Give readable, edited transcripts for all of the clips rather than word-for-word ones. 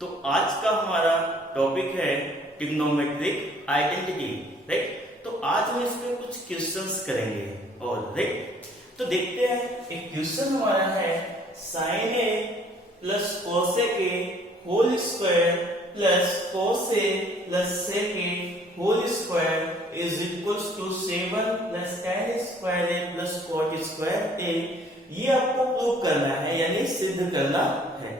तो आज का हमारा टॉपिक है ट्रिग्नोमेट्रिक आइडेंटिटी, राइट। तो आज हम इसमें कुछ क्वेश्चंस करेंगे और राइट। तो देखते हैं, एक क्वेश्चन हमारा है sin a plus cosec a whole square plus cos a plus sec a whole square is equals to 7 plus tan square a plus cot square a। ये आपको प्रूव करना है, यानी सिद्ध करना है।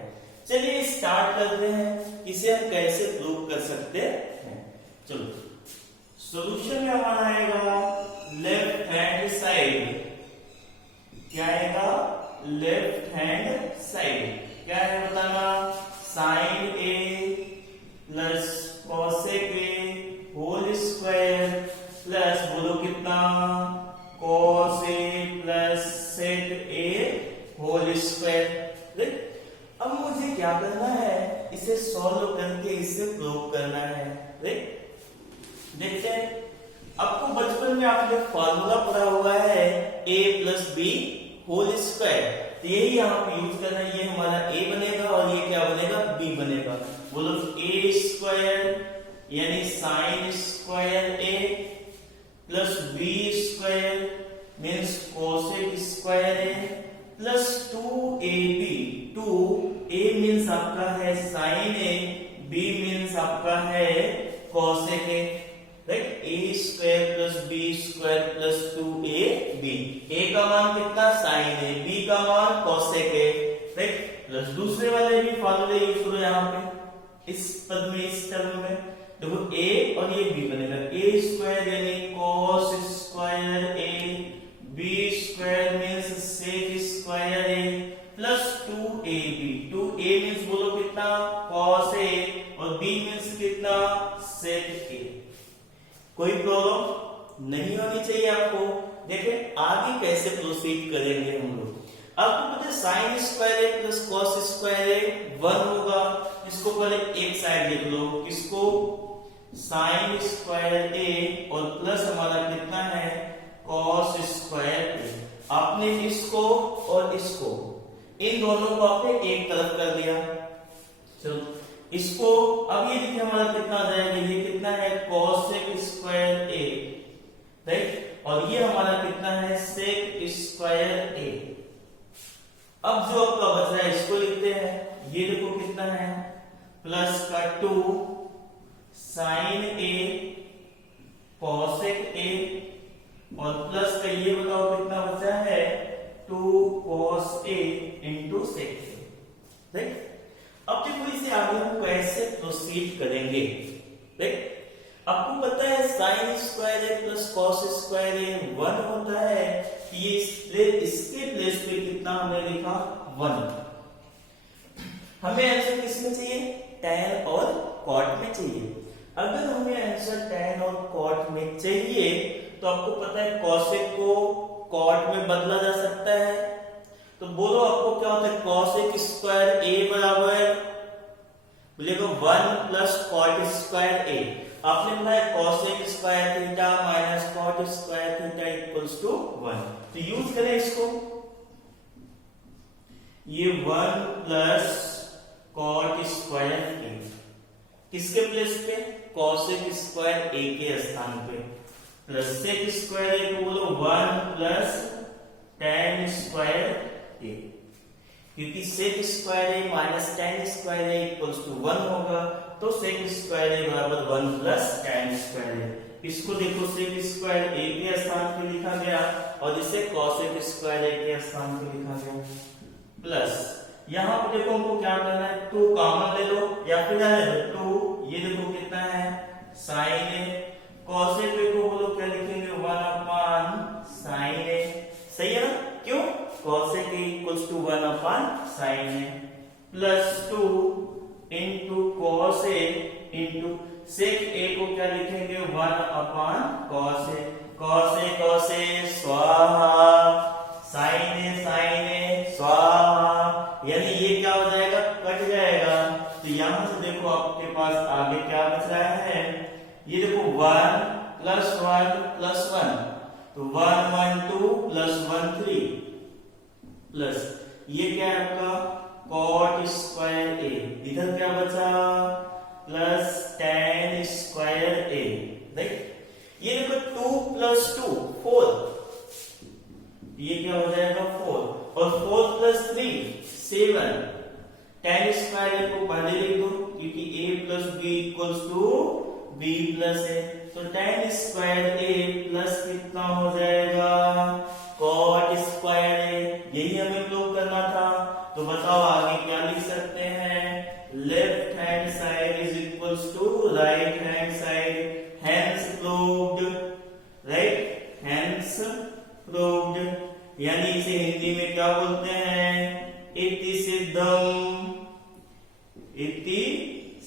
चलिए स्टार्ट करते हैं, इसे हम कैसे प्रूव कर सकते हैं। चलो, सॉल्यूशन में हमारा आएगा लेफ्ट हैंड साइड। क्या आएगा? लेफ्ट हैंड साइड क्या है बताना? sin a plus cosec a whole square plus बोलो कितना cos a plus sec a whole square. अब मुझे क्या करना है? इसे सॉल्व करके इसे प्रूव करना है, राइट। देखते हैं, आपको बचपन में आपने फॉर्मूला पढ़ा हुआ है a plus b whole square, तो यही यहाँ पे यूज करना है। ये हमारा a बनेगा और ये क्या बनेगा? b बनेगा। बोलो a स्क्वायर यानी sine square a plus b square means cosec square a plus 2ab। 2a means आपका है साइन a, b मीन्स आपका है cosec a, right. a square plus b square plus 2ab। a का मान कितना? Sign a, b का मान cosec a, right. Plus दूसरे वाले भी फॉर्मूले यूज करो यहाँ पे, इस पद में, इस टर्म में देखो a और ये b बनेगा। a स्क्वायर यानी cos square a, b square means sec square a plus 2ab। 2a means बोलो कितना? cos a और b मीन्स कितना? sec a। कोई प्रॉब्लम नहीं होनी चाहिए आपको। देखिए आगे कैसे प्रोसीड करेंगे हम लोग। आपको पता है sine square a plus cos square a 1 होगा। इसको पहले एक साइड लिख लो, किसको? साइन स्क्वायर a और प्लस हमारा कितना है? cos square a। आपने इसको और इसको, इन दोनों को आपने एक तरफ कर दिया। चलो इसको अब ये देखिए हमारा कितना आ जाएगा? ये कितना है? cosec square a, right. और ये हमारा कितना है? sec square a। अब जो आपका बच रहा है इसको लिखते हैं। ये देखो कितना है? प्लस का 2 साइन a cosec a और प्लस का ये बताओ कितना बचा है? 2 cos a into sec a, right. अब देखो इसे आगे हम कैसे प्रोसीड करेंगे, राइट। आपको पता है sine square a plus cos square a 1 होता है। ये इसके प्लेस पे कितना हमने लिखा? 1। हमें आंसर किसमें चाहिए? tan और cot में चाहिए। अगर हमें आंसर tan और cot में चाहिए तो आपको पता है cosec को cot में बदला जा सकता है। तो बोलो आपको क्या होता है? cosec स्क्वायर a बराबर बोलेगा 1 प्लस cot स्क्वायर a। आपने बोला है cosec square theta minus cot square theta equals to 1। तो यूज करें इसको, ये 1 प्लस cot स्क्वायर a किसके प्लेस पे? cosec स्क्वायर a के स्थान पे, प्लस sec स्क्वायर a को बोलो 1 प्लस tan स्क्वायर a, क्योंकि sec square a minus tan square a equals to 1 होगा। तो sec स्क्वायर a बराबर 1 प्लस tan स्क्वायर a। इसको देखो sec स्क्वायर a के स्थान पे लिखा गया और इसे cosec स्क्वायर a के स्थान पे लिखा गया। प्लस यहाँ पे देखो हमको क्या करना है? 2 कॉमन ले लो या फिर 2, ये देखो कितना है? sin a। cosec a को बोलो क्या लिखेंगे? 1 अपॉन sin a, सही है ना? क्यों? cosec a equals to 1 upon sin a plus 2 into cos a into sec a को क्या लिखेंगे? 1 upon cos a। cos a स्वाहा, sin a स्वाहा, यानी ये क्या हो जाएगा? कट जाएगा। तो यहां से देखो आपके पास आगे क्या बच रहा है? ये देखो 1 प्लस 1 प्लस 1, तो 1 1 2 प्लस 1 3 प्लस ये क्या है आपका? cot square a। इधर क्या बचा plus tan square a, right. ये देखो 2 + 2 4, ये क्या हो जाएगा 4, और 4 + 3 7। tan स्क्वायर को पहले लिख दो क्योंकि a + b = b + a, तो tan स्क्वायर a प्लस कितना हो जाएगा cot स्क्वायर a। यही हमें प्रूव करना था। तो बताओ आगे क्या लिख सकते हैं, left hand side is equals to right hand side, hence proved, right, hence proved. यानी इसे हिंदी में क्या बोलते हैं, इति सिद्धम, इति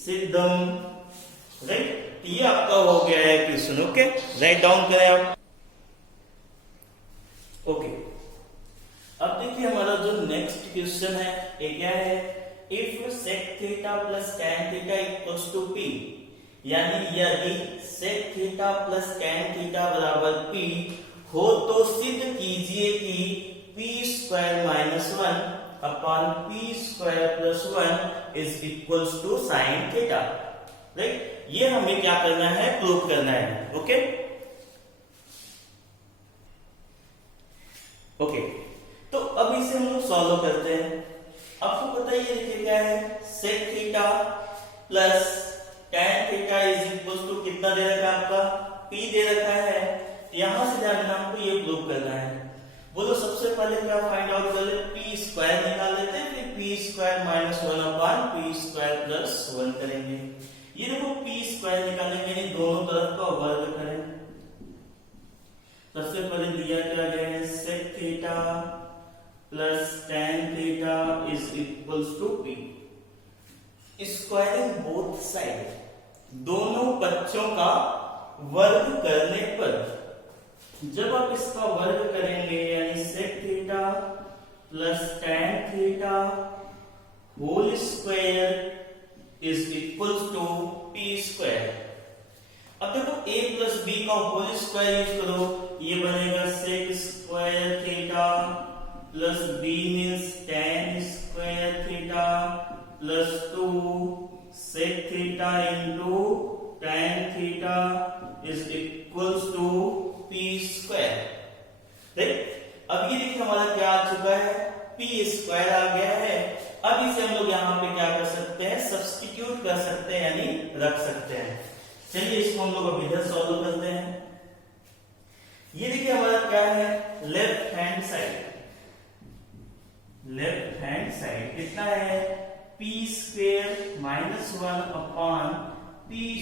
सिद्धम, राइट। ये आपका हो गया है क्वेश्चन। ओके, राइट डाउन करें आप। ओके, अब देखिए हमारा जो नेक्स्ट क्वेश्चन है ये क्या है, if sec theta plus tan theta equals to p, यानी यदि sec theta plus tan theta बराबर p हो तो सिद्ध कीजिए कि p² - 1 upon p² + 1 is equals to sin theta, right. ये हमें क्या करना है, प्रूव करना है। ओके ओके, तो अब इसे हम लोग सॉल्व करते हैं। आपको पता है ये देखिए क्या है, sec theta plus tan theta is equals to कितना दे रखा है आपका, p दे रखा है। यहां से जानना हमको ये प्रूव करना है। बोलो सबसे पहले क्या फाइंड आउट कर ले, p² निकाल लेते हैं, फिर p² - 1 अपॉन p² + 1 करेंगे। ये देखो p² निकालेंगे, यानी दोनों तरफ का वर्ग करें। सबसे पहले दिया क्या गया है, sec theta plus tan theta is equals to p, squaring both side, दोनों पक्षों का वर्ग करने पर जब आप इसका वर्ग करेंगे यानी sec theta plus tan theta whole square is equals to p²। अब देखो a + b का होल स्क्वायर यूज करो, ये बनेगा sec² theta plus b means tan square theta plus 2 sec theta into tan theta is equals to p², right. अब ये देखिए हमारा क्या आ चुका है, p² आ गया है। अब इसे हम लोग यहाँ पे क्या कर सकते हैं, सब्स्टिट्यूट कर सकते हैं, यानी रख सकते हैं। चलिए इसको हम लोग अभी इधर सॉल्व करते हैं। ये देखिए हमारा क्या है, left hand side, left hand side कितना है, p² - 1 अपॉन p²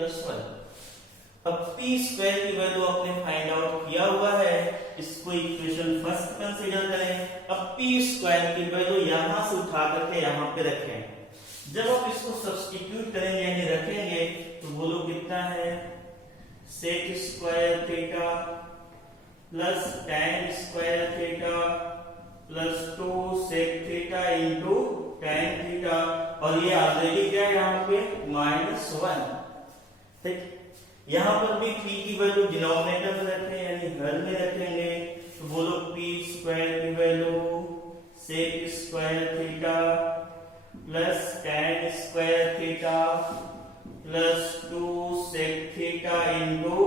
+ 1। अब p² की वैल्यू आपने फाइंड आउट किया हुआ है, इसको इक्वेशन फर्स्ट कंसीडर करें। अब p² की वैल्यू यहां से उठा करके यहां पे रखें। जब आप इसको सब्स्टिट्यूट करेंगे यानी रखेंगे तो बोलो कितना है, sec² theta plus tan square theta plus 2 sec theta into tan theta, और ये ऑलरेडी क्या है यहाँ पे -1, ठीक। यहाँ पर भी p की वैल्यू डिनोमिनेटर में रखें यानी हर में रखेंगे, तो बोलो p² की value sec² theta plus tan square theta plus 2 sec theta into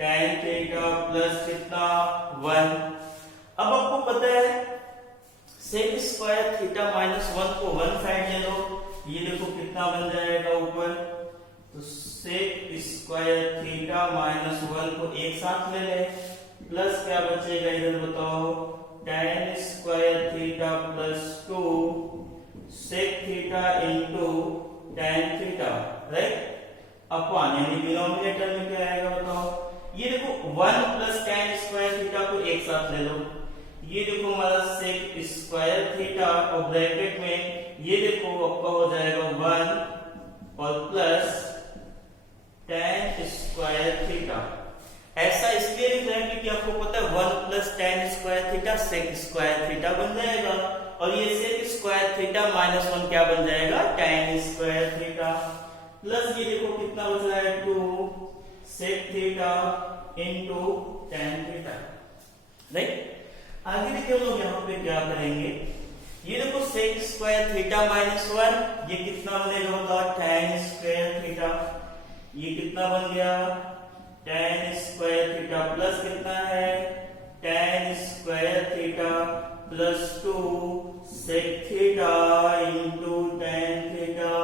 tan theta plus कितना 1। अब आपको पता है sec² थीटा -1 को 1 साइड ले लो, ये देखो कितना बन जाएगा ऊपर, तो sec² थीटा -1 को एक साथ ले ले, प्लस क्या बचेगा इधर बताओ, tan square theta plus 2 sec theta into tan theta, right, upon यानी डिनोमिनेटर में क्या आएगा बताओ, ये देखो 1 प्लस tan स्क्वायर थीटा को एक साथ ले लो, ये देखो हमारा sec² थीटा और ब्रैकेट में ये देखो आपका हो जाएगा 1 और प्लस tan स्क्वायर थीटा। ऐसा इसलिए लिख रहे हैं क्योंकि आपको पता है 1 plus tan square theta sec² theta बन जाएगा, और ये sec² थीटा -1 क्या बन जाएगा, tan स्क्वायर थीटा, प्लस ये देखो कितना बच रहा है 2 sec theta into tan theta, right. आगे देखिए हम लोग यहाँ पे क्या करेंगे, ये देखो sec स्क्वायर थीटा माइनस 1, ये कितना बनेगा बताओ, tan स्क्वायर थीटा। ये कितना बन गया, tan स्क्वायर थीटा प्लस कितना है, tan square theta plus 2 sec theta into tan theta,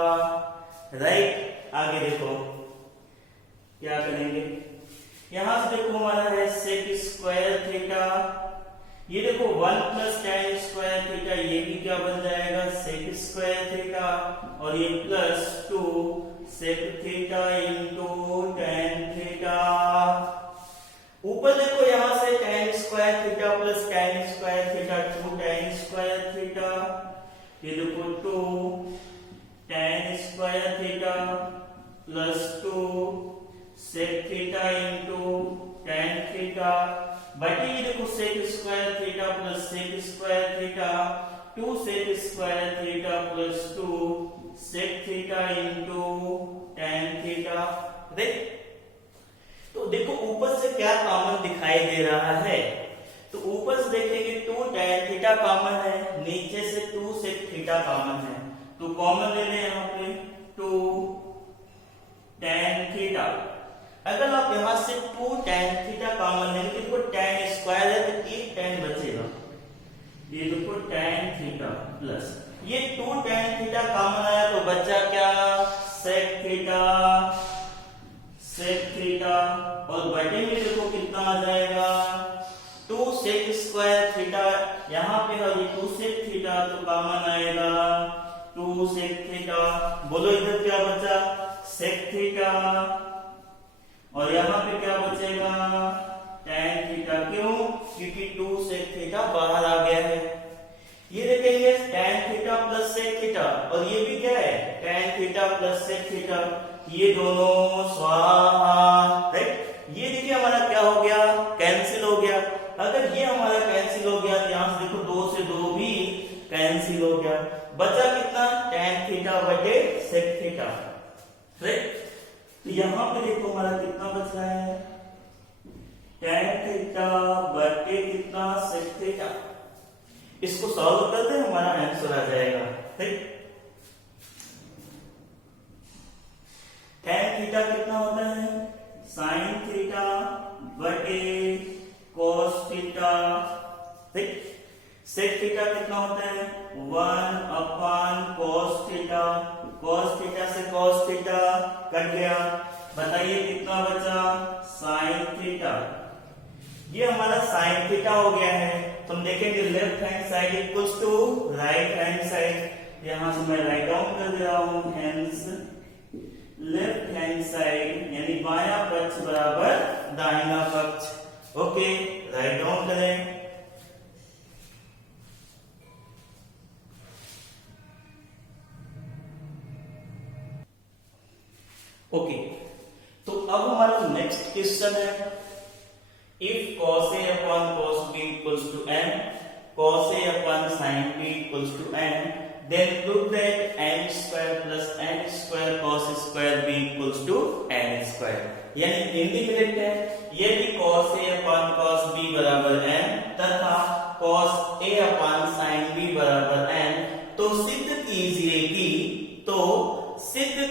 right. आगे देखो क्या करेंगे, यहां से देखो हमारा है sec स्क्वायर थीटा, ये देखो 1 प्लस tan स्क्वायर थीटा, ये भी क्या बन जाएगा, sec स्क्वायर थीटा, और ये plus 2 sec theta into tan theta. ऊपर देखो यहां से tan square theta plus tan square theta 2 tan square theta, ये देखो 2 tan square theta plus 2 sec theta into tan theta, बाकी ये देखो sec square theta plus sec square theta 2 sec square theta plus 2 sec theta into tan theta, देख। तो देखो ऊपर से क्या कॉमन दिखाई दे रहा है, तो ऊपर से देखेंगे 2 tan थीटा कॉमन है, नीचे से 2 sec थीटा कॉमन है, तो कॉमन ले लें यहाँ पे 2 tan थीटा। अगर आप यहां से 2 tan थीटा कॉमन लेंगे तो देखो tan स्क्वायर है तो एक tan बचेगा, ये देखो tan थीटा प्लस ये 2 tan थीटा कॉमन आया तो बचा क्या, sec थीटा, sec थीटा, और बटे में देखो कितना आ जाएगा 2 sec स्क्वायर थीटा, यहाँ पे है ये 2 sec थीटा तो कॉमन आएगा 2 sec थीटा, बोलो इधर क्या बचा, sec थीटा, और यहाँ पे क्या बचेगा tan थीटा, क्यों, क्योंकि 2 sec थीटा बाहर आ गया है। ये देखेंगे tan theta plus sec theta, और ये भी क्या है tan theta plus sec theta, ये दोनों स्वाहा, राइट। ये देखिए हमारा क्या हो गया, कैंसिल हो गया। अगर ये हमारा कैंसिल हो गया तो यहाँ से देखो 2 से 2 भी कैंसिल हो गया, बचा कितना tan थीटा बटे sec थीटा, राइट। तो यहाँ पे देखो हमारा कितना बच रहा है, tan थीटा बटे कितना sec थीटा। इसको सॉल्व करते हैं हमारा आंसर आ जाएगा, ठीक। tan थीटा कितना होता है, sin थीटा बटे cos थीटा, ठीक। sec थीटा कितना होता है 1 अपान cos थीटा, cos थीटा से cos थीटा कट गया, बताइए कितना बचा sin थीटा। ये हमारा sin थीटा हो गया है, तो हम देखेंगे left hand side equals to right hand side, यहां से मैं राइट डाउन कर दे रहा हूं, हेंस लेफ्ट हैंड साइड यानी बायां पक्ष बराबर दाहिना पक्ष, ओके, राइट डाउन करें। ओके, तो अब हमारा नेक्स्ट क्वेश्चन है, if cos A upon cos B equals to n, cos A upon sin B equals to n, then prove that n square plus n square cos square B equals to n square। यानी हिंदी में लिखते हैं, यदि cos A upon cos B बराबर n तथा cos A upon sin B बराबर n, तो सिद्ध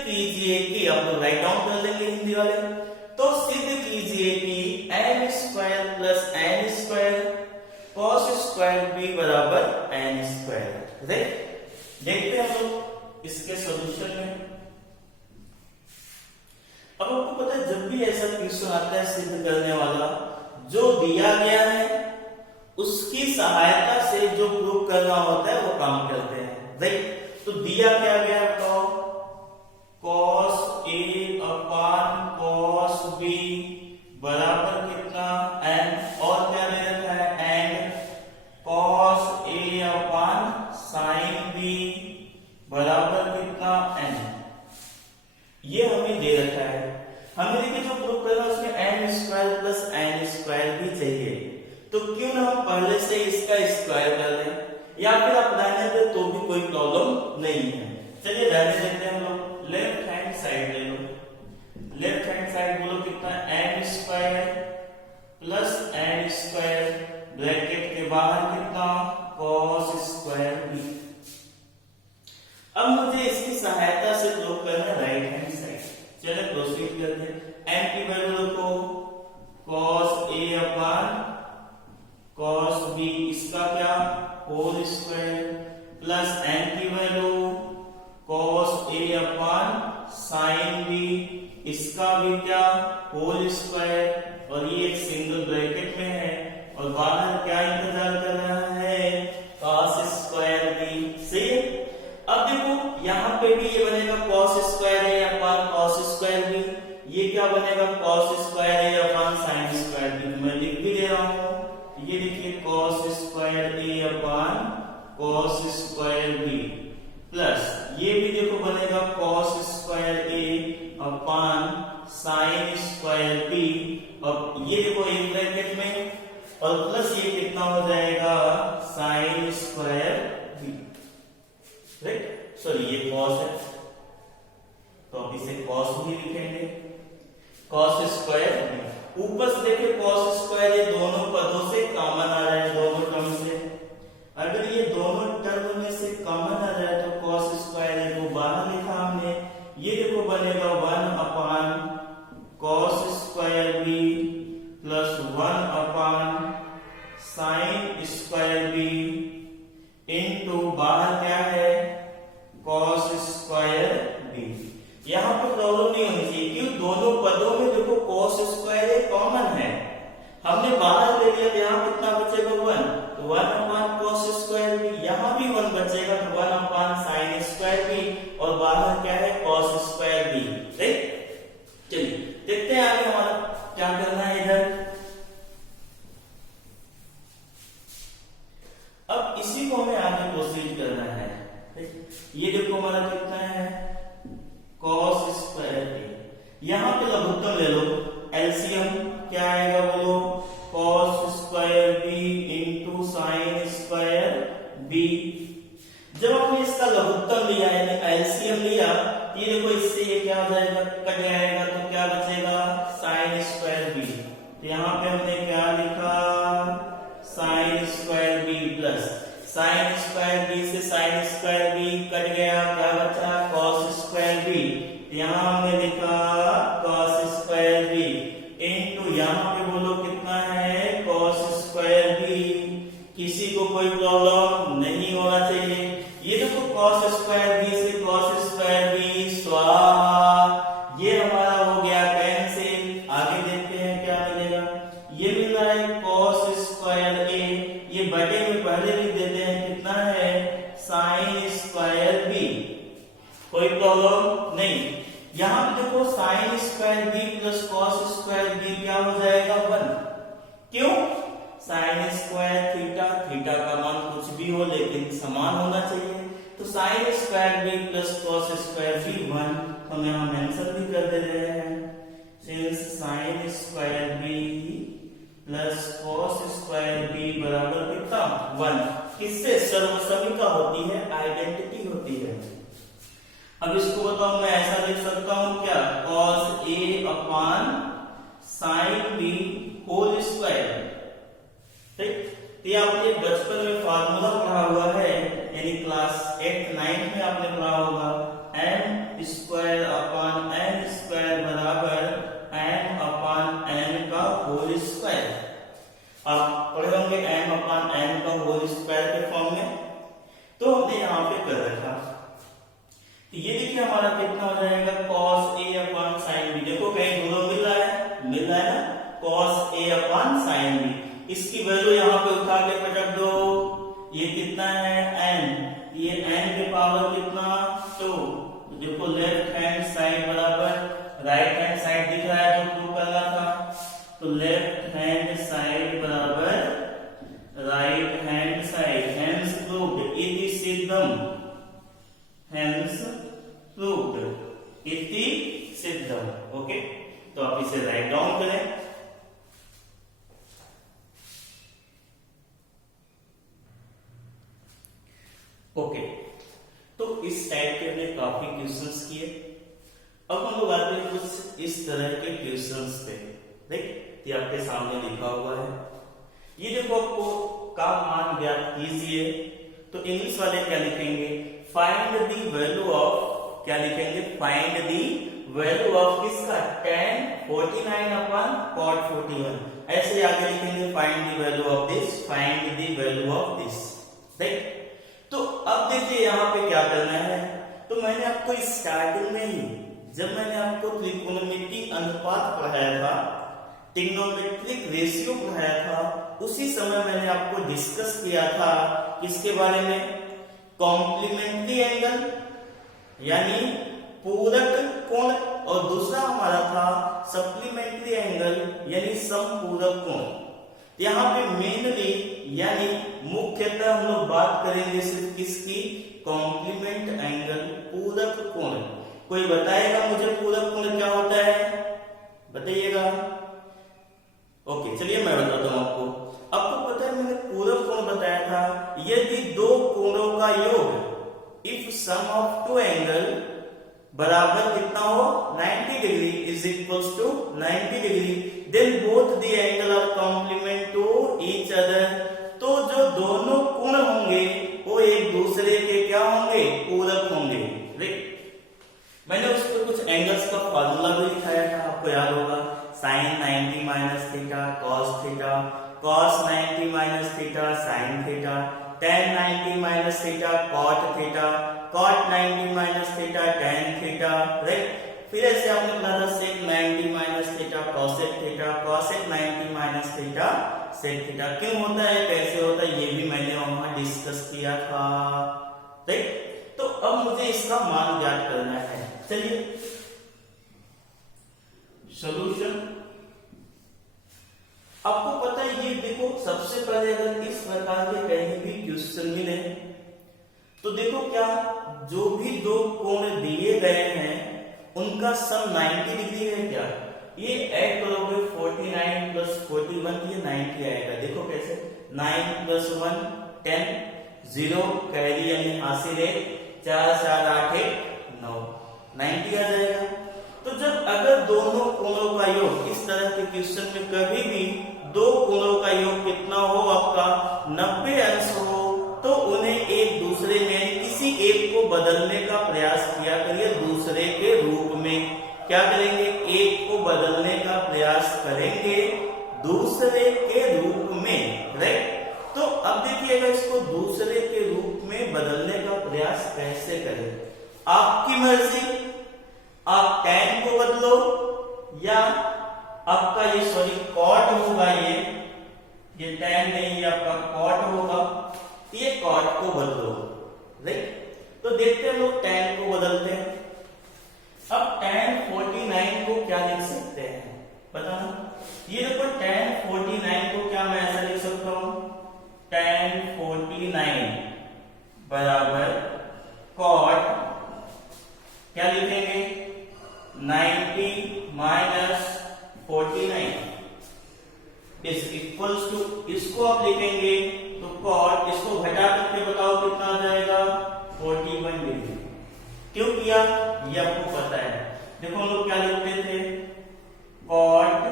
कीजिए कि आप लोग राइट डाउन कर लेंगे हिंदी वाले, तो सिद्ध कीजिए कि n square plus n square cos square b बराबर n स्क्वायर, राइट। देखते हैं हम लोग इसके सॉल्यूशन में। अब आपको पता है जब भी ऐसा क्वेश्चन आता है सिद्ध करने वाला, जो दिया गया है उसकी सहायता से जो प्रूव करना होता है वो काम करते हैं, राइट। तो दिया क्या गया तो cos A upon cos B बराबर कितना n, और क्या दे रखा है n cos A upon sin B बराबर कितना n, ये हमें दे रखा है। हमें देखिए जो प्रूफ करना है उसमें n square plus n square भी चाहिए, तो क्यों ना हम पहले से इसका स्क्वायर कर लें, या फिर आप रहने दें तो भी कोई प्रॉब्लम नहीं है। चलिए रहने देते हैं हम लोग, लेफ्ट हैंड साइड ले लो, लेफ्ट हैंड साइड बोलो कितना n square plus n square bracket के बाहर कितना cos स्क्वायर b, इसका क्या होल स्क्वायर प्लस n की value cos a upon sin b, इसका भी क्या होल स्क्वायर, और ये एक सिंगल ब्रैकेट में है और बाहर क्या इंतजार कर रहा है cos स्क्वायर b। सही है। अब देखो यहाँ पे भी ये बनेगा cos square a upon cos square b, ये क्या बनेगा cos square a upon sin square b। मैं लिख भी दे रहा हूँ, ये देखिए cos square a upon cos square b plus ये भी देखो बनेगा cos square a upon sin square b, और ये देखो एक ब्रैकेट में और प्लस ये कितना हो जाएगा sin square b, right. Sorry ये cos है तो अब इसे cos भी लिखेंगे, cos स्क्वायर b। ऊपर से देखिए cos स्क्वायर ये दोनों पदों से कॉमन आ रहा है, दोनों टर्म से। अगर ये दोनों टर्म में से कॉमन आ जाए तो cos स्क्वायर को बाहर लिखा हमने, ये देखो बनेगा 1 upon cos square b plus 1 upon sin square b into बाहर क्या है cos स्क्वायर b। यहाँ पर प्रॉब्लम नहीं होनी चाहिए क्यों, दोनों पदों में देखो cos स्क्वायर कॉमन है, हमने बाहर ले लिया, यहाँ कितना बचेगा 1, तो 1 अपॉन cos स्क्वायर b, यहाँ भी 1 बचेगा तो 1 अपॉन sin स्क्वायर b, और बाहर क्या है cos स्क्वायर b, राइट। चलिए देखते हैं आगे हमारा क्या करना है इधर। अब इसी को हमें आगे प्रोसीड करना है, ये देखो हमारा कितना है cos स्क्वायर b, यहाँ पे लघुत्तम ले लो, एलसीएम क्या आएगा बोलो cos square b into sin square b। जब हमने इसका लघुत्तम लिया यानी एलसीएम लिया, ये देखो इससे ये क्या हो जाएगा कट जाएगा, तो क्या बचेगा sin स्क्वायर b। तो यहाँ पे हमने क्या लिखा sin square b plus sin square b से sin स्क्वायर b कट गया, क्या बचा cos स्क्वायर b। यहाँ हमने लिखा cos स्क्वायर b इनटू यहाँ पे बोलो कितना है cos स्क्वायर b। किसी को कोई प्रॉब्लम नहीं होना चाहिए। ये देखो cos स्क्वायर b से cos स्क्वायर b स्वाहा, ये हमारा हो गया कैंसिल। आगे देखते हैं क्या मिलेगा, ये मिल रहा है cos स्क्वायर a, ये बटे में पहले भी देते हैं कितना है sin स्क्वायर b, कोई प्रॉब्लम नहीं। यहाँ पे देखो sin square b plus cos square b क्या हो जाएगा 1, क्यों sin स्क्वायर थीटा, थीटा का मान कुछ भी हो लेकिन समान होना चाहिए, तो sin square b plus cos square b 1, हम यहाँ मेंशन भी कर दे रहे हैं, since sin square b plus cos square b बराबर कितना 1, किससे सर्वसमिका होती है, आइडेंटिटी होती है। अब इसको बताओ मैं ऐसा लिख सकता हूं क्या cos a upon sin b whole square, ठीक। ये आपने बचपन में फार्मूला पढ़ा हुआ है, यानी क्लास 8 9 में आपने पढ़ा होगा, m square upon n square बराबर m अपॉन n का होल स्क्वायर। आप पढ़े होंगे m अपॉन n का होल स्क्वायर के फॉर्म में, तो हमने यहाँ पे कर रखा। तो ये देखिए हमारा कितना हो जाएगा cos a upon sin b, देखो कहीं दोनों मिल रहा है ना, cos a upon sin b, इसकी वैल्यू यहाँ पे उठा के पटक दो, ये कितना है n, ये n के पावर कितना 2, देखो लेफ्ट हैंड साइड बराबर राइट हैंड साइड दिख रहा है जो प्रूव करना था, तो लेफ्ट हैंड साइड बराबर right hand side, hence proved इति सिद्धम, हैंस प्रूव्ड इति सिद्धम। ओके, तो आप इसे राइट डाउन करें। ओके, तो इस टाइप के हमने काफी क्वेश्चंस किए। अब हम लोग आते हैं कुछ इस तरह के क्वेश्चंस पे, देख ये आपके सामने लिखा हुआ है, ये देखो आपको का मान ज्ञात कीजिए, तो इंग्लिश वाले क्या लिखेंगे, फाइंड द वैल्यू ऑफ, क्या लिखेंगे, फाइंड द वैल्यू ऑफ किसका tan 49 अपन cot 41। ऐसे आगे लिखेंगे find the value of this, find the value of this, right. तो अब देखिए यहाँ पे क्या करना है। तो मैंने आपको स्टार्टिंग में ही जब मैंने आपको त्रिकोणमिति अनुपात पढ़ाया था, ट्रिग्नोमेट्रिक रेशियो पढ़ाया था, उसी समय मैंने आपको डिस्कस किया था किसके बारे में, कॉम्प्लीमेंट्री एंगल यानी पूरक कोण, और दूसरा हमारा था सप्लीमेंट्री एंगल यानी समपूरक कोण। यहाँ पे मेनली यानी मुख्यतः हम लोग बात करेंगे सिर्फ किसकी, कॉम्प्लीमेंट एंगल, पूरक कोण। कोई बताएगा मुझे पूरक कोण क्या होता है, बताइएगा। ओके चलिए मैं बताता हूँ आपको। आपको पता है मैंने पूरक कोण बताया था, यदि दो कोणों का योग, if sum of two angle बराबर कितना हो 90 degree is equals to 90 degree, then both the angle are complement to each other. तो जो दोनों कोण होंगे वो एक दूसरे के क्या होंगे, पूरक होंगे, राइट। मैंने उस पर कुछ एंगल्स का फार्मूला भी दिखाया था, आपको याद होगा, sin 90 minus theta cos theta, cos 90 minus theta sin theta, tan 90 minus theta cot theta, cot 90 minus theta tan theta, right. फिर ऐसे आपने पढ़ा था sec 90 minus theta cosec theta, cosec 90 minus theta sec theta. क्यों होता है, कैसे होता है, ये भी मैंने वहां डिस्कस किया था, राइट। तो अब मुझे इसका मान ज्ञात करना है। चलिए सॉल्यूशन, आपको पता है ये देखो, सबसे पहले अगर इस प्रकार के कहीं भी क्वेश्चन मिले तो देखो क्या, जो भी दो कोण दिए गए हैं उनका सम 90 डिग्री है क्या, ये ऐड करोगे 49 प्लस 41 ये 90 आएगा। देखो कैसे, 9 प्लस 1 10, 0 कैरी यानी हासिल है, 4 4 8 9 90 आ जाएगा। तो जब अगर दोनों कोणों का योग, इस तरह के क्वेश्चन में कभी भी दो कोणों का योग कितना हो आपका 90 अंश हो, तो उन्हें एक दूसरे में किसी एक को बदलने का प्रयास किया करिए दूसरे के रूप में। क्या करेंगे, एक को बदलने का प्रयास करेंगे दूसरे के रूप में, राइट। तो अब देखिएगा इसको दूसरे के रूप में बदलने का प्रयास कैसे करें, आपकी मर्जी। आप tan को बदलो या आपका ये सॉरी cot होगा, ये tan नहीं, ये आपका cot होगा, ये cot को बदलो, राइट। तो देखते हैं लोग tan को बदलते हैं। अब tan 49 को क्या लिख सकते हैं बताना, ये देखो tan 49 को क्या मैं ऐसा लिख सकता हूं, tan 49 बराबर cot क्या लिखेंगे 90 माइनस 49 इज इक्वल्स टू, इसको आप लिखेंगे तो cot, इसको घटा करके बताओ कितना आ जाएगा 41 डिग्री। क्यों किया ये आपको पता है, देखो हम लोग क्या लिखते थे, cot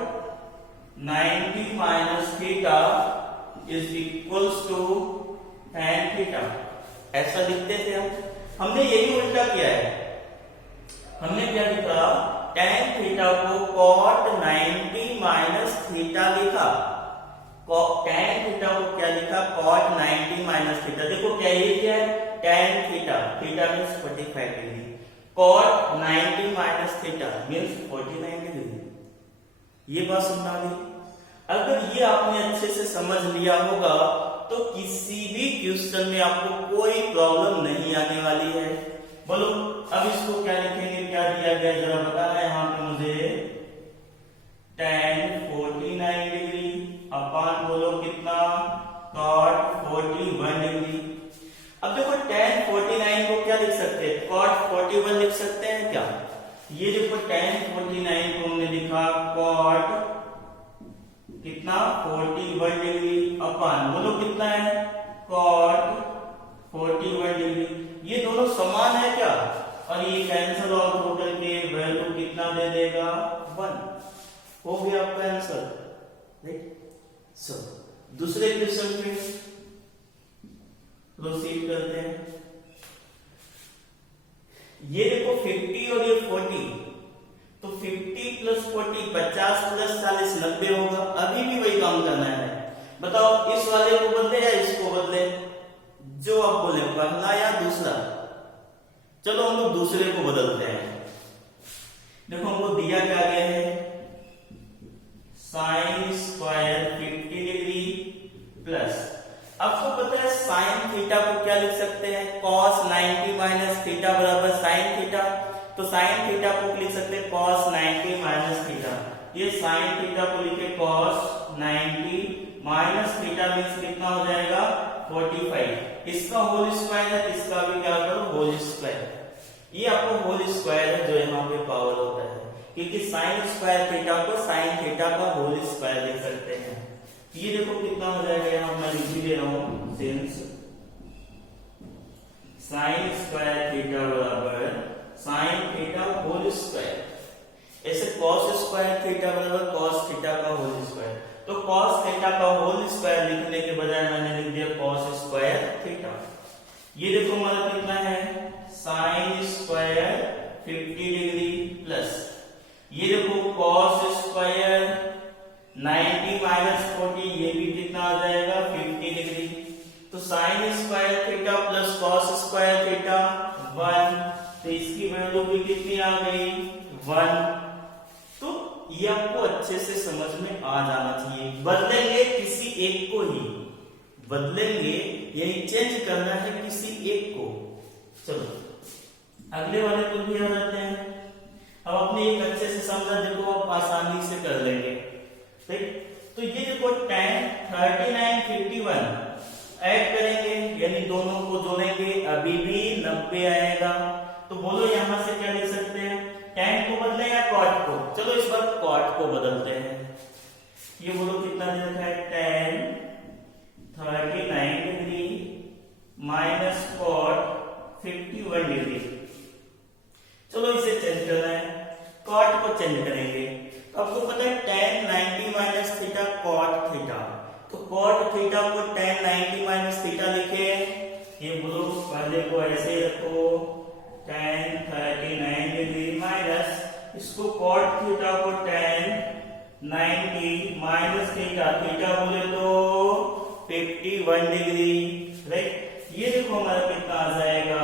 90 minus theta is equals to tan theta, ऐसा लिखते थे हम। हमने यही उल्टा किया है, हमने क्या लिखा, tan थीटा को cot 90 माइनस थीटा लिखा, tan थीटा को क्या लिखा, cot 90 माइनस थीटा। देखो क्या ये क्या है, tan theta, theta means 45 degree, cot 90 minus theta means 49 degree. ये बात सुनना नहीं, अगर ये आपने अच्छे से समझ लिया होगा तो किसी भी क्वेश्चन में आपको कोई प्रॉब्लम नहीं आने वाली है। बोलो अब इसको क्या लिखेंगे, क्या दिया गया जरा बताना है यहाँ पे मुझे, tan 49 डिग्री अपान बोलो कितना, cot 41 डिग्री। अब देखो tan 49 को क्या लिख सकते हैं, cot 41 लिख सकते हैं क्या, ये देखो tan 49 को हमने लिखा cot कितना 41 डिग्री अपान बोलो कितना है, cot 41 डिग्री। ये दोनों समान है क्या, और ये कैंसिल आउट होकर के वैल्यू कितना दे देगा 1, हो गया आपका आंसर, राइट। सो दूसरे क्वेश्चन पे प्रोसीड करते हैं। ये देखो 50 और ये 40 प्लस 40 50 प्लस 40 90 होगा। अभी भी वही काम करना है। बताओ इस वाले को बदले या इसको बदले, जो आप बोले पहला या दूसरा। चलो हम लोग दूसरे को बदलते हैं। देखो हमको दिया क्या गया है, साइन स्क्वायर 50 डिग्री प्लस, आपको पता है साइन थीटा को क्या लिख सकते हैं, cos 90 माइनस थीटा बराबर साइन थीटा। तो साइन थीटा को लिख सकते हैं cos 90 माइनस थीटा। ये साइन थीटा को लिखे cos 90 माइनस थीटा मीन्स कितना हो जाएगा 45। इसका होल स्क्वायर है, इसका भी क्या करो होल स्क्वायर। ये आपको होल स्क्वायर है जो यहाँ पे पावर होता है, क्योंकि साइन स्क्वायर थीटा को साइन थीटा का होल स्क्वायर लिख सकते हैं। ये देखो कितना हो जाएगा, यहाँ मैं लिख भी दे रहा हूँ, सिंस साइन स्क्वायर थीटा बराबर साइन थीटा होल स्क्वायर। ऐसे कॉस स्क्वायर थीटा बराबर कॉस थीटा का होल स्क्वायर। तो कॉस थीटा का होल स्क्वायर लिखने के बजाय मैंने लिख दिया कॉस स्क्वायर थीटा। ये देखो हमारा कितना है, साइन स्क्वायर 50 डिग्री प्लस, ये देखो कॉस स्क्वायर 90 माइनस 40, ये भी कितना आ जाएगा 50 डिग्री। तो sine square theta plus cos square theta 1, तो इसकी वैल्यू भी कितनी आ गई 1। तो ये आपको अच्छे से समझ में आ जाना चाहिए। बदलेंगे किसी एक को ही, बदलेंगे यानी चेंज करना है किसी एक को। चलो अगले वाले को भी आ जाते हैं। अब अपने एक अच्छे से समझा, देखो आप आसानी से कर लेंगे। ठीक, तो ये देखो tan 39 51 ऐड करेंगे यानी दोनों को जोड़ेंगे, अभी भी 90 आएगा। तो बोलो यहां से क्या लिख सकते हैं, tan को बदले या cot को। चलो इस बार cot को बदलते हैं। ये बोलो कितना दे रखा है, tan 39 degree minus cot 51 degree. चलो इसे चेंज करना है, cot को चेंज करेंगे। तो आपको पता है tan 90 minus theta cot theta, तो cot थीटा को tan 90 माइनस थीटा लिखे। ये बोलो पहले को ऐसे रखो, tan 39 डिग्री माइनस इसको cot थीटा को tan 90 माइनस थीटा, थीटा बोले तो 51 डिग्री, राइट। ये देखो हमारा कितना आ जाएगा,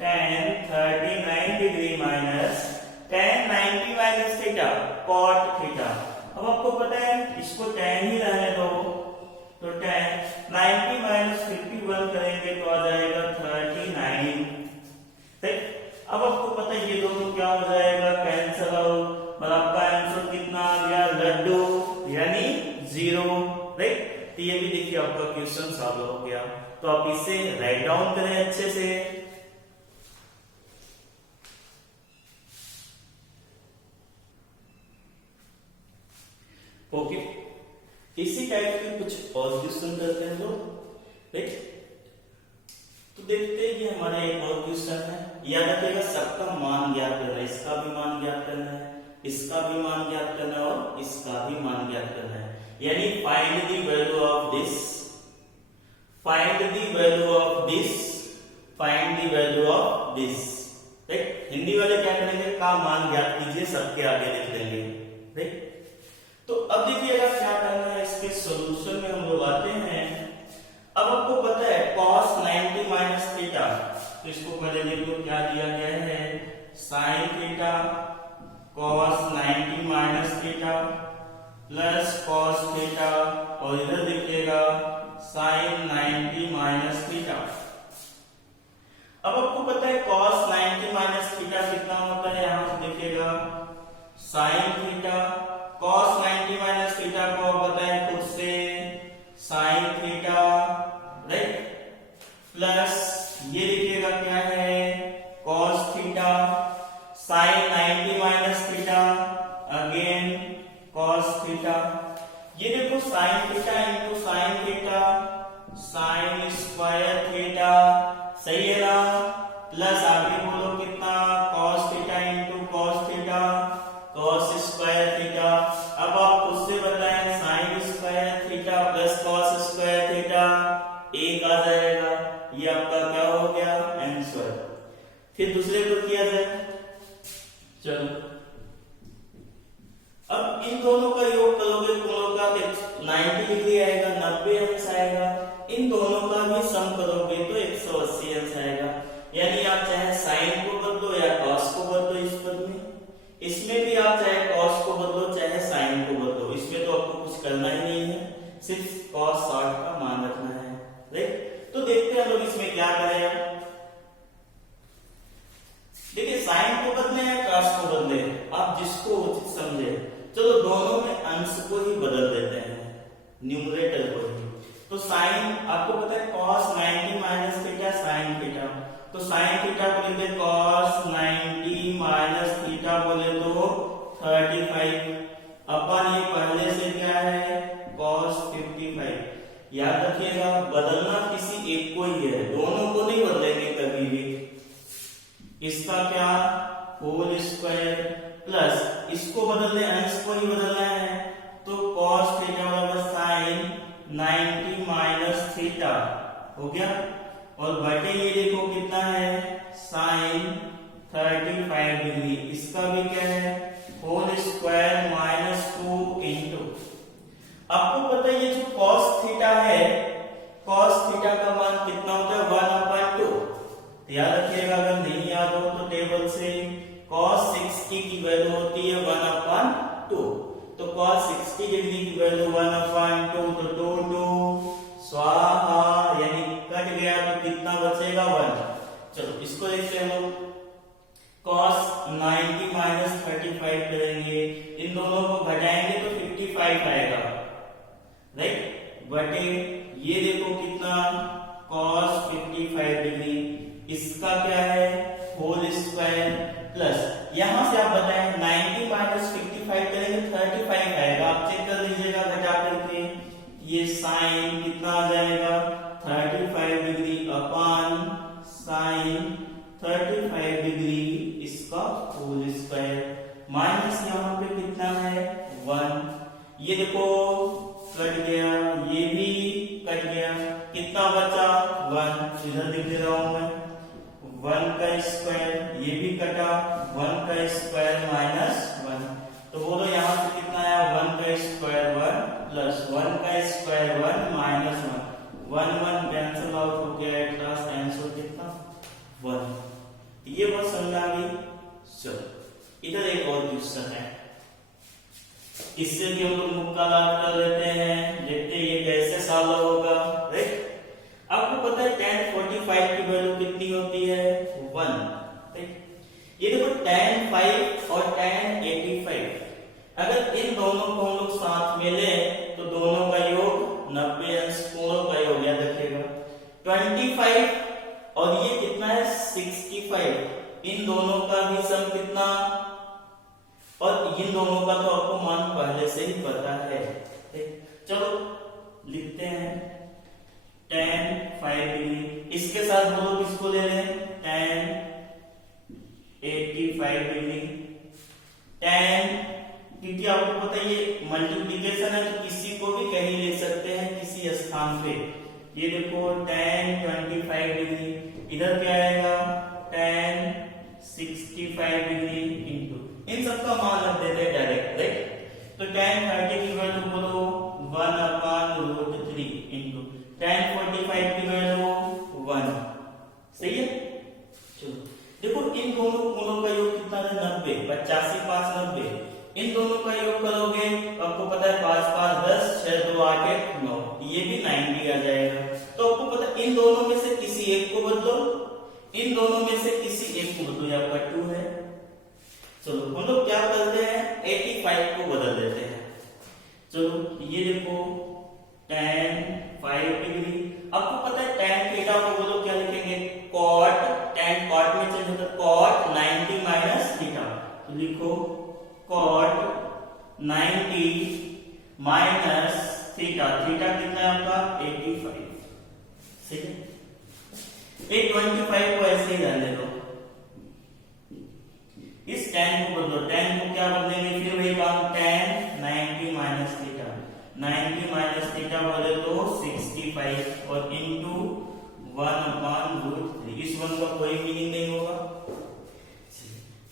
tan 39 degree minus tan 90 minus theta cot theta. अब आपको पता है इसको tan ही रहने दो, तो tan 90 माइनस 51 करेंगे तो आ जाएगा 39, ठीक। अब आपको पता है ये दोनों क्या हो जाएगा, कैंसिल आउट, और आपका आंसर कितना आ गया, लड्डू यानी 0, राइट। तो ये भी देखिए आपका क्वेश्चन सॉल्व हो गया। तो आप इसे राइट डाउन करें अच्छे से। ओके, इसी टाइप के कुछ और क्वेश्चन करते हैं लोग, राइट। तो देखते हैं ये हमारा एक और क्वेश्चन है। याद रखिएगा सबका मान ज्ञात करना है, इसका भी मान ज्ञात करना है, इसका भी मान ज्ञात करना है और इसका भी मान ज्ञात करना है। यानी find the value of this, find the value of this, find the value of this, right. Hindi वाले क्या करेंगे, का मान ज्ञात कीजिए, सबके आगे लिख देंगे, राइट। तो अब देखिएगा क्या करना है, इसके सॉल्यूशन में हम लोग आते हैं। अब आपको पता है cos 90 माइनस थीटा, तो इसको पहले देखो क्या दिया गया है, sin theta cos 90 minus theta plus cos theta, और इधर देखिएगा sin 90 माइनस थीटा। अब आपको पता है cos 90 माइनस थीटा कितना होता है, यहां से देखिएगा sin theta, cos 90 minus theta को आप बताएं खुद से sin थीटा, राइट, प्लस ये देखिएगा क्या है cos theta, sin 90 minus theta again cos theta. ये देखो sin theta into sin theta, sin square theta, सही है ना, प्लस आगे बोलो कितना cos theta into cos theta, cos square theta. अब आप उससे बताएं sin square theta plus cos square theta, एक आ जाएगा। ये आपका क्या हो गया आंसर। फिर दूसरे को किया जाए, चलो करोगे तो 180 अंश आएगा। यानी आप चाहे साइन को बदलो या कॉस को बदलो इस पद में, इसमें भी आप चाहे कॉस को बदलो चाहे साइन को बदलो, इसमें तो आपको कुछ करना ही नहीं है, सिर्फ कॉस 60 का मान रखना है, राइट। तो देखते हैं हम लोग इसमें क्या करें। देखिए साइन को बदले या कॉस को बदले, आप जिसको उचित समझे। चलो दोनों में अंश को ही बदल देते हैं, न्यूमरेटर को ही। तो साइन आपको पता है cos 90 minus theta sine theta, तो साइन थीटा को लिखते cos 90 माइनस थीटा बोले तो 35 अपन ये पहले से क्या है cos 55। याद रखिएगा बदलना किसी एक को ही है, दोनों को नहीं बदलेंगे कभी भी। इसका क्या होल स्क्वायर प्लस इसको बदलने अंश को ही बदलना है, तो cos थीटा बराबर साइन 90 माइनस थीटा हो गया, और बटे ये देखो कितना है साइन 35 डिग्री, इसका भी क्या है होल स्क्वायर माइनस 2 इंटू। आपको पता है ये जो cos थीटा है, cos थीटा का मान कितना होता है 1/2। याद रखिएगा, अगर नहीं याद हो तो टेबल से cos 60 की वैल्यू होती है 1/2, तो cos 60 डिग्री की वैल्यू 1/2, तो 2 स्वाहा, यानी कट गया तो कितना बचेगा 1। चलो इसको देखते हैं हम लोग, cos 90 माइनस 35 करेंगे, इन दोनों को घटाएंगे तो 55 आएगा, राइट। बटे ये देखो कितना cos 55 डिग्री, इसका क्या है होल स्क्वायर प्लस, यहां से आप बताएं 90 माइनस 55 करेंगे 35 आएगा, आप चेक कर लीजिएगा घटा करके, ये साइन कितना आ जाएगा 35 डिग्री अपान साइन 35 डिग्री, इसका होल स्क्वायर माइनस यहाँ पे कितना है 1। ये देखो कट गया, ये भी कट गया, कितना बचा 1, इधर लिख दे रहा हूं मैं 1 का स्क्वायर, ये भी कटा 1 का स्क्वायर माइनस 1, तो बोलो यहाँ से कितना आया 1 का स्क्वायर 1 प्लस 1 का स्क्वायर 1 माइनस 1, 1 कैंसिल आउट हो गया, एट लास्ट आंसर कितना 1। ये बात समझ आ गई। चलो इधर एक और क्वेश्चन है, इससे भी हम लोग मुक्का लाभ कर लेते हैं, देखते हैं ये कैसे सॉल्व होगा, राइट। आपको पता है tan 45 की वैल्यू कितनी होती है 1, राइट। ये देखो tan 5 और tan 85, अगर इन दोनों को हम लोग साथ में लें तो दोनों का योग 90 अंश कोणों का योग, याद रखिएगा 25 और ये कितना है 65, इन दोनों का भी सम कितना, और इन दोनों का तो आपको मान पहले से ही पता है। चलो लिखते हैं tan 5 डिग्री, इसके साथ बोलो किसको ले लें tan 85 डिग्री, tan, क्योंकि आपको पता है ये मल्टीप्लीकेशन है तो किसी को भी कहीं ले सकते हैं किसी स्थान पे। ये देखो tan 25 डिग्री, इधर क्या आएगा tan 65 डिग्री इंटू, इन सबका मान रख देते हैं डायरेक्ट, राइट। तो tan 30 की वैल्यू बोलो 1/√3 इंटू tan 45 की वैल्यू 1, सही है। चलो देखो इन दोनों कोणों का योग कितना है 90, 85 5 90, इन दोनों का योग करोगे आपको पता है 5 5 10 6 2 8 1 9, ये भी 90 आ जाएगा। तो आपको पता है इन दोनों में से किसी एक को बदलो, इन दोनों में से किसी एक को बदलो, यहाँ पर 2 है। चलो हम लोग क्या करते हैं 85 को बदल देते हैं। चलो ये देखो tan 5 डिग्री, आपको पता है tan थीटा को बोलो क्या लिखेंगे cot, tan cot में चेंज होता है cot 90 माइनस थीटा, तो लिखो cot 90 माइनस थीटा, थीटा कितना है आपका 85, ठीक है। 25 को ऐसे ही रहने दो, इस tan को बदलो, tan को क्या बदलेंगे फिर वही काम tan 90 minus theta, 90 minus theta बोले तो 65 और इंटू 1/√3, इस 1 का कोई मीनिंग नहीं होगा।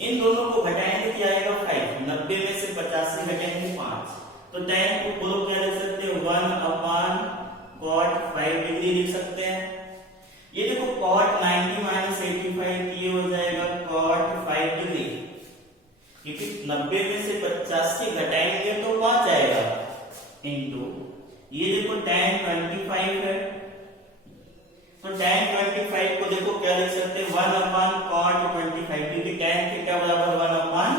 इन दोनों को घटाएंगे क्या आएगा 5, 90 में से 85 घटाएंगे 5, तो tan को बोलो क्या लिख सकते हैं 1/cot 5 डिग्री लिख सकते हैं। ये देखो cot 90 माइनस 85 ये हो जाएगा cot 5 डिग्री, क्योंकि 90 में से 85 घटाएंगे तो 5 आएगा, इंटू ये देखो tan 25 है, तो tan 25 को देखो क्या लिख सकते हैं 1 अपॉन cot 25, क्योंकि tan थीटा बराबर 1 अपॉन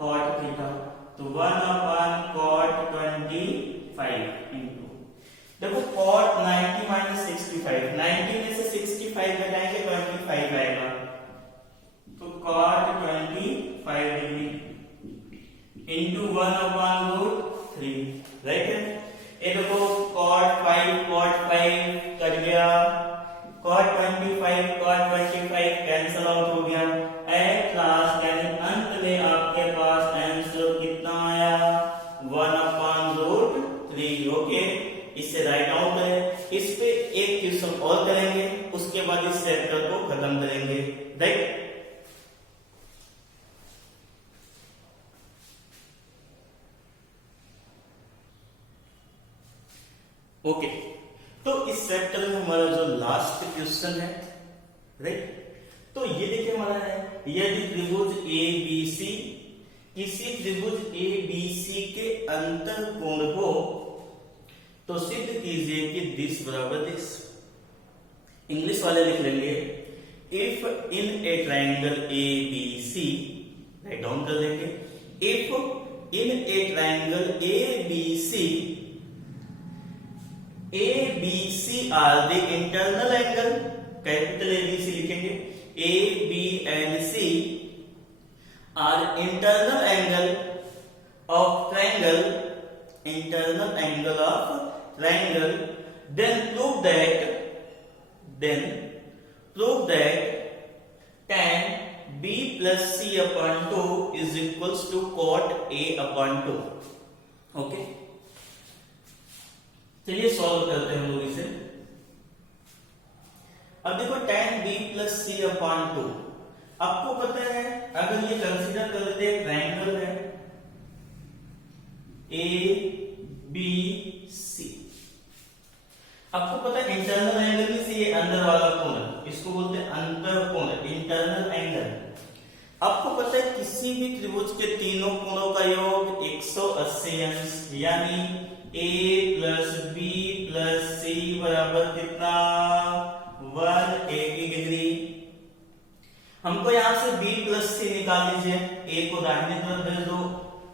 cot थीटा, तो 1 अपॉन cot 25 इंटू देखो cot 90 माइनस 65, 90 में से 65 घटाएंगे 25 आएगा, तो cot 25 degree into 1 upon root 3, right है। ये देखो cot 5 कट गया, cot 25 कैंसल आउट हो गया, एट लास्ट यानी अंत में आपके पास आंसर कितना आया 1 अपॉन रूट 3, ओके। इससे राइट आउट करें, इस पे एक क्वेश्चन और करेंगे, उसके बाद इस चैप्टर को खत्म करेंगे, राइट। ओके, तो इस चैप्टर में हमारा जो लास्ट क्वेश्चन है, राइट, तो ये देखिए हमारा है, यदि त्रिभुज ABC किसी त्रिभुज ABC के अंतःकोण को तो सिद्ध कीजिए कि दिस बराबर दिस। इंग्लिश वाले लिख लेंगे, if in a triangle ABC, right down कर देंगे, if in a triangle ABC are the internal angle, capital ABC लिखेंगे, A B and C are internal angle of triangle, internal angle of triangle, then prove that tan B plus C upon 2 is equals to cot A upon 2, okay. चलिए solve करते हैं हम लोग इसे। अब देखो tan B plus C upon 2, आपको पता है अगर ये कंसीडर करते हैं ट्रायंगल है ABC, आपको पता है इंटरनल एंगल में से ये अंदर वाला कोण, इसको बोलते हैं अंतःकोण, इंटरनल एंगल। आपको पता है किसी भी त्रिभुज के तीनों कोणों का योग 180 अंश, यानी A plus B plus C बराबर कितना 180 डिग्री। हमको यहां से B प्लस C निकाल लीजिए, A को दाहिने तरफ भेज दो,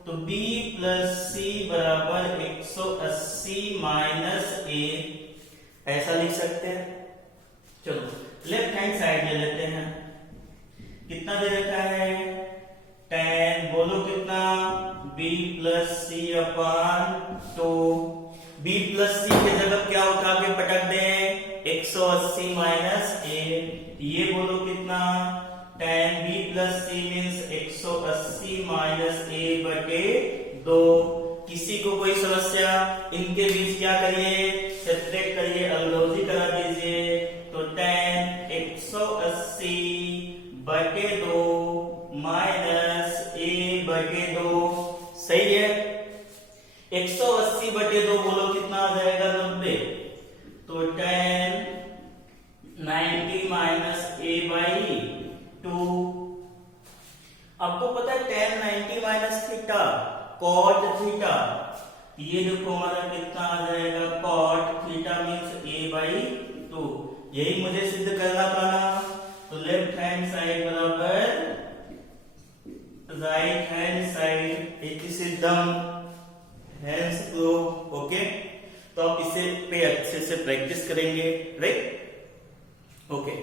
तो B प्लस C बराबर 180 माइनस A, ऐसा लिख सकते हैं। चलो लेफ्ट हैंड साइड ले लेते हैं, कितना दे रखा है tan, बोलो कितना B plus C upon 2, B plus C की जगह क्या उठा के पटक दें 180 माइनस A, ये बोलो कितना tan B plus C means 180 minus A बटे 2। किसी को कोई समस्या, इनके बीच क्या करिए सेपरेट करिए, अलोजी करा दीजिए, तो tan 180 बटे 2 माइनस A बटे 2, सही है। 180 बटे 2 बोलो कितना आ जाएगा 90, तो tan 90 माइनस A बाई 2। आपको पता है tan 90 minus theta cot theta, ये देखो हमारा कितना आ जाएगा cot theta means A by 2, यही मुझे सिद्ध करना था ना। तो लेफ्ट हैंड साइड बराबर right hand side, it is सिद्धम, हैंस प्रूव, ओके। तो आप इसे पे अच्छे से प्रैक्टिस करेंगे, राइट, ओके।